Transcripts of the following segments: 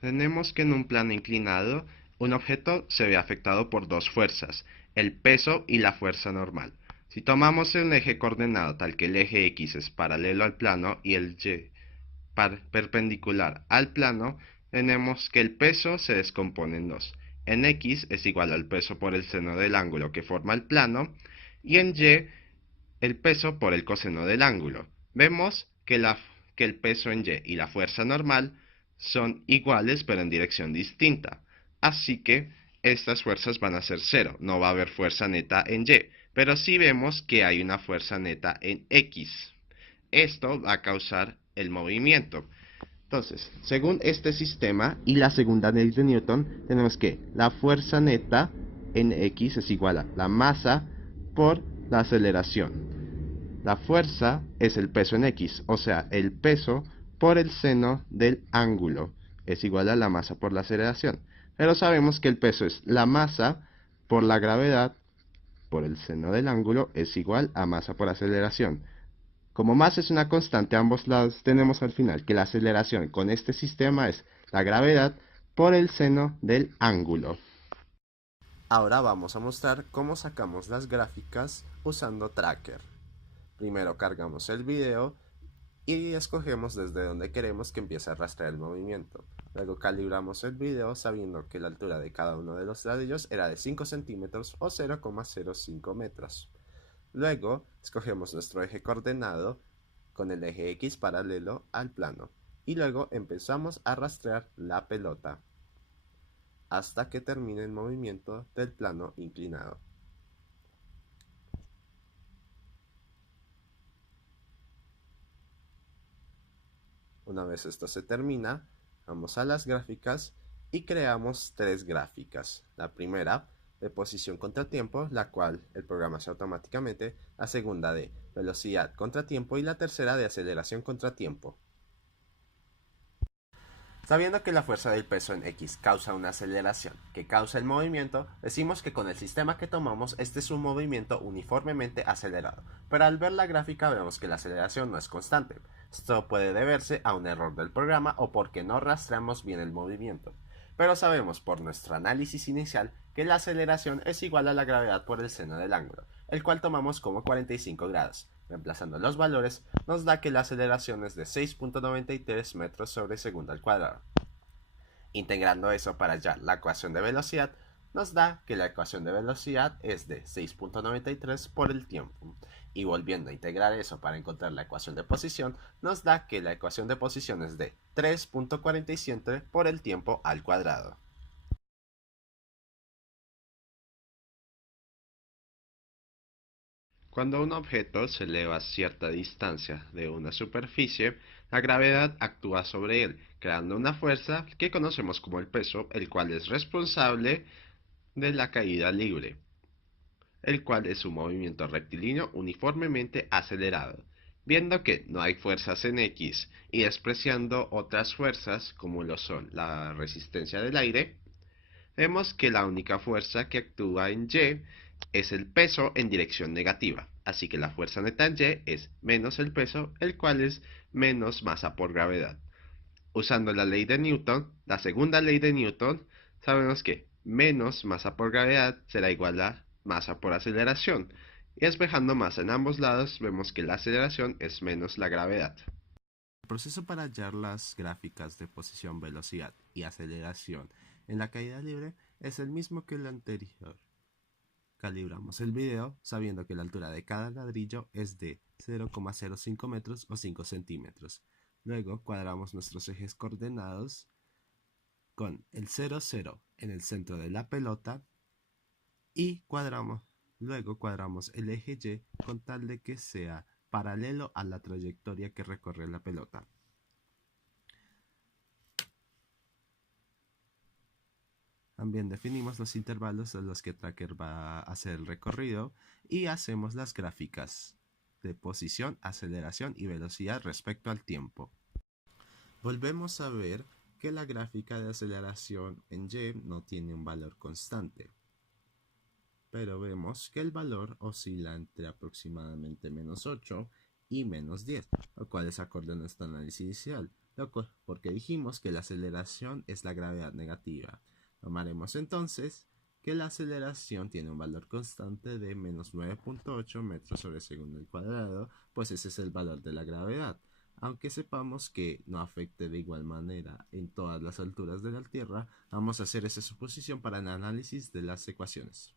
Tenemos que en un plano inclinado, un objeto se ve afectado por dos fuerzas, el peso y la fuerza normal. Si tomamos un eje coordenado tal que el eje X es paralelo al plano y el Y perpendicular al plano, tenemos que el peso se descompone en dos. En X es igual al peso por el seno del ángulo que forma el plano y en Y el peso por el coseno del ángulo. Vemos que el peso en Y y la fuerza normal son iguales pero en dirección distinta. Así que estas fuerzas van a ser cero, no va a haber fuerza neta en Y, pero sí vemos que hay una fuerza neta en X. Esto va a causar el movimiento. Entonces, según este sistema y la segunda ley de Newton, tenemos que la fuerza neta en X es igual a la masa por la aceleración. La fuerza es el peso en X, o sea, el peso por el seno del ángulo es igual a la masa por la aceleración. Pero sabemos que el peso es la masa por la gravedad por el seno del ángulo es igual a masa por aceleración. Como masa es una constante a ambos lados, tenemos al final que la aceleración con este sistema es la gravedad por el seno del ángulo. Ahora vamos a mostrar cómo sacamos las gráficas usando Tracker. Primero cargamos el video y escogemos desde donde queremos que empiece a rastrear el movimiento. Luego calibramos el video sabiendo que la altura de cada uno de los ladrillos era de 5 centímetros o 0,05 metros. Luego escogemos nuestro eje coordenado con el eje X paralelo al plano y luego empezamos a rastrear la pelota hasta que termine el movimiento del plano inclinado. Una vez esto se termina, vamos a las gráficas y creamos tres gráficas. La primera de posición contratiempo, la cual el programa hace automáticamente, la segunda de velocidad contratiempo y la tercera de aceleración contratiempo. Sabiendo que la fuerza del peso en X causa una aceleración que causa el movimiento, decimos que con el sistema que tomamos este es un movimiento uniformemente acelerado, pero al ver la gráfica vemos que la aceleración no es constante. Esto puede deberse a un error del programa o porque no rastreamos bien el movimiento. Pero sabemos por nuestro análisis inicial que la aceleración es igual a la gravedad por el seno del ángulo, el cual tomamos como 45 grados. Reemplazando los valores, nos da que la aceleración es de 6.93 metros sobre segundo al cuadrado. Integrando eso para hallar la ecuación de velocidad, nos da que la ecuación de velocidad es de 6.93 por el tiempo. Y volviendo a integrar eso para encontrar la ecuación de posición, nos da que la ecuación de posición es de 3.47 por el tiempo al cuadrado. Cuando un objeto se eleva a cierta distancia de una superficie, la gravedad actúa sobre él, creando una fuerza que conocemos como el peso, el cual es responsable de la caída libre, el cual es un movimiento rectilíneo uniformemente acelerado. Viendo que no hay fuerzas en X y despreciando otras fuerzas como lo son la resistencia del aire, vemos que la única fuerza que actúa en Y es el peso en dirección negativa. Así que la fuerza neta en Y es menos el peso, el cual es menos masa por gravedad. Usando la ley de Newton, la segunda ley de Newton, sabemos que menos masa por gravedad será igual a masa por aceleración. Y despejando masa en ambos lados, vemos que la aceleración es menos la gravedad. El proceso para hallar las gráficas de posición, velocidad y aceleración en la caída libre es el mismo que el anterior. Calibramos el video sabiendo que la altura de cada ladrillo es de 0,05 metros o 5 centímetros. Luego cuadramos nuestros ejes coordenados con el 0, 0 en el centro de la pelota y luego cuadramos el eje Y con tal de que sea paralelo a la trayectoria que recorre la pelota. También definimos los intervalos en los que Tracker va a hacer el recorrido y hacemos las gráficas de posición, aceleración y velocidad respecto al tiempo. Volvemos a ver que la gráfica de aceleración en Y no tiene un valor constante, pero vemos que el valor oscila entre aproximadamente -8 y -10, lo cual es acorde a nuestro análisis inicial. porque dijimos que la aceleración es la gravedad negativa. Tomaremos entonces que la aceleración tiene un valor constante de menos 9.8 metros sobre segundo al cuadrado, pues ese es el valor de la gravedad. Aunque sepamos que no afecte de igual manera en todas las alturas de la Tierra, vamos a hacer esa suposición para el análisis de las ecuaciones.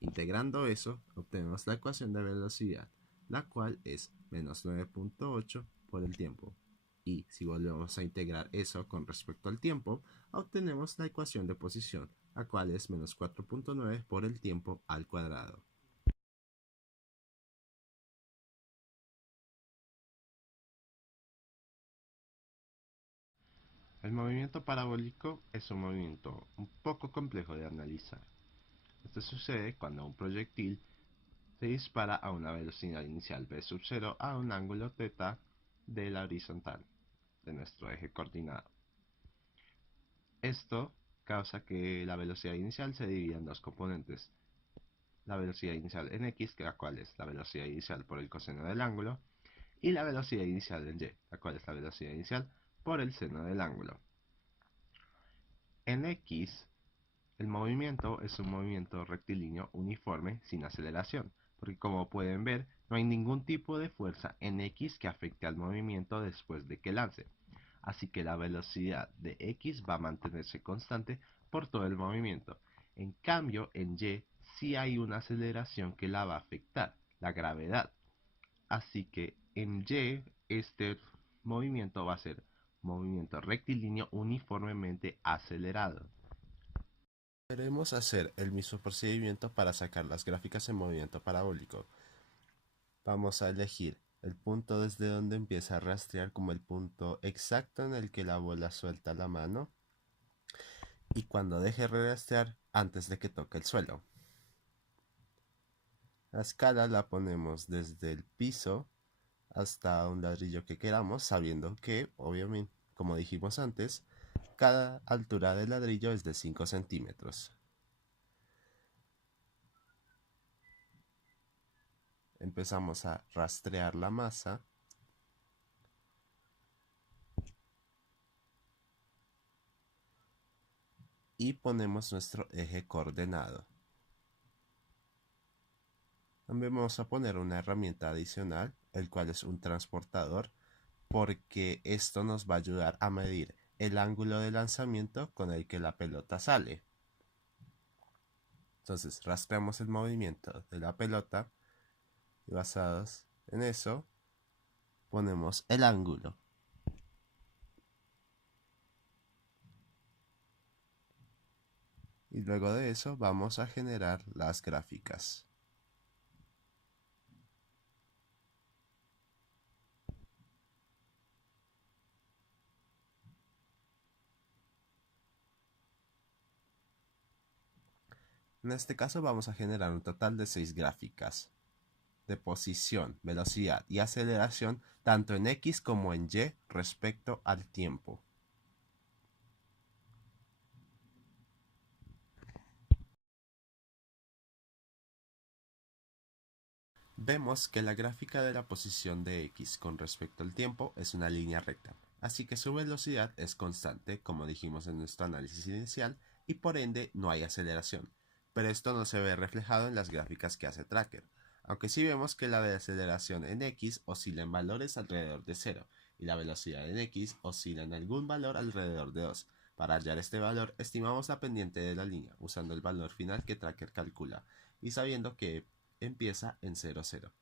Integrando eso, obtenemos la ecuación de velocidad, la cual es menos 9.8 por el tiempo. Y si volvemos a integrar eso con respecto al tiempo, obtenemos la ecuación de posición, la cual es menos 4.9 por el tiempo al cuadrado. El movimiento parabólico es un movimiento un poco complejo de analizar. Esto sucede cuando un proyectil se dispara a una velocidad inicial v sub 0 a un ángulo θ de la horizontal de nuestro eje coordinado. Esto causa que la velocidad inicial se divida en dos componentes. La velocidad inicial en x, la cual es la velocidad inicial por el coseno del ángulo, y la velocidad inicial en y, la cual es la velocidad inicial por el seno del ángulo. En x, el movimiento es un movimiento rectilíneo uniforme sin aceleración, porque como pueden ver, no hay ningún tipo de fuerza en x que afecte al movimiento después de que lance. Así que la velocidad de x va a mantenerse constante por todo el movimiento. En cambio, en y sí hay una aceleración que la va a afectar, la gravedad. Así que en y este movimiento va a ser movimiento rectilíneo uniformemente acelerado. Queremos hacer el mismo procedimiento para sacar las gráficas en movimiento parabólico. Vamos a elegir el punto desde donde empieza a rastrear como el punto exacto en el que la bola suelta la mano y cuando deje de rastrear antes de que toque el suelo. La escala la ponemos desde el piso hasta un ladrillo que queramos, sabiendo que, obviamente, como dijimos antes, cada altura del ladrillo es de 5 centímetros. Empezamos a rastrear la masa y ponemos nuestro eje coordenado. También vamos a poner una herramienta adicional, el cual es un transportador, porque esto nos va a ayudar a medir el ángulo de lanzamiento con el que la pelota sale. Entonces rastreamos el movimiento de la pelota y basados en eso ponemos el ángulo. Y luego de eso vamos a generar las gráficas. En este caso vamos a generar un total de 6 gráficas de posición, velocidad y aceleración tanto en X como en Y respecto al tiempo. Vemos que la gráfica de la posición de X con respecto al tiempo es una línea recta, así que su velocidad es constante, como dijimos en nuestro análisis inicial, y por ende no hay aceleración, pero esto no se ve reflejado en las gráficas que hace Tracker, aunque sí vemos que la aceleración en X oscila en valores alrededor de 0, y la velocidad en X oscila en algún valor alrededor de 2. Para hallar este valor, estimamos la pendiente de la línea, usando el valor final que Tracker calcula, y sabiendo que empieza en 0, 0.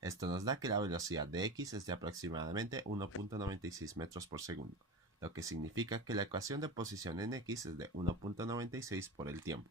Esto nos da que la velocidad de x es de aproximadamente 1.96 metros por segundo, lo que significa que la ecuación de posición en x es de 1.96 por el tiempo.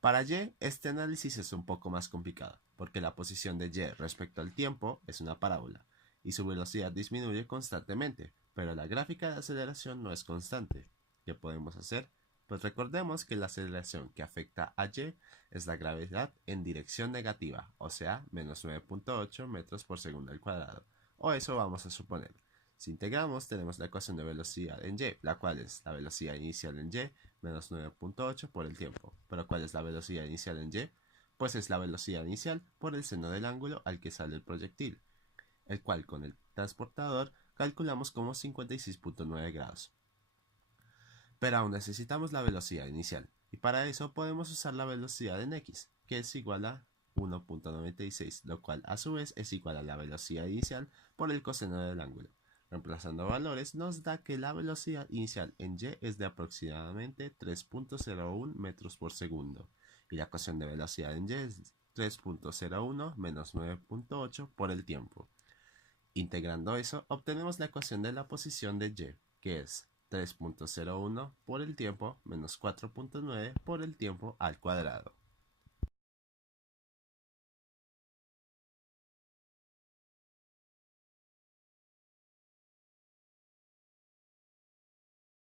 Para y, este análisis es un poco más complicado, porque la posición de y respecto al tiempo es una parábola, y su velocidad disminuye constantemente, pero la gráfica de aceleración no es constante. ¿Qué podemos hacer? Pues recordemos que la aceleración que afecta a y es la gravedad en dirección negativa, o sea, menos 9.8 metros por segundo al cuadrado, o eso vamos a suponer. Si integramos, tenemos la ecuación de velocidad en y, la cual es la velocidad inicial en y menos 9.8 por el tiempo. ¿Pero cuál es la velocidad inicial en y? Pues es la velocidad inicial por el seno del ángulo al que sale el proyectil, el cual con el transportador calculamos como 56.9 grados. Pero aún necesitamos la velocidad inicial, y para eso podemos usar la velocidad en x, que es igual a 1.96, lo cual a su vez es igual a la velocidad inicial por el coseno del ángulo. Reemplazando valores nos da que la velocidad inicial en y es de aproximadamente 3.01 metros por segundo, y la ecuación de velocidad en y es 3.01 menos 9.8 por el tiempo. Integrando eso, obtenemos la ecuación de la posición de y, que es 3.01 por el tiempo menos 4.9 por el tiempo al cuadrado.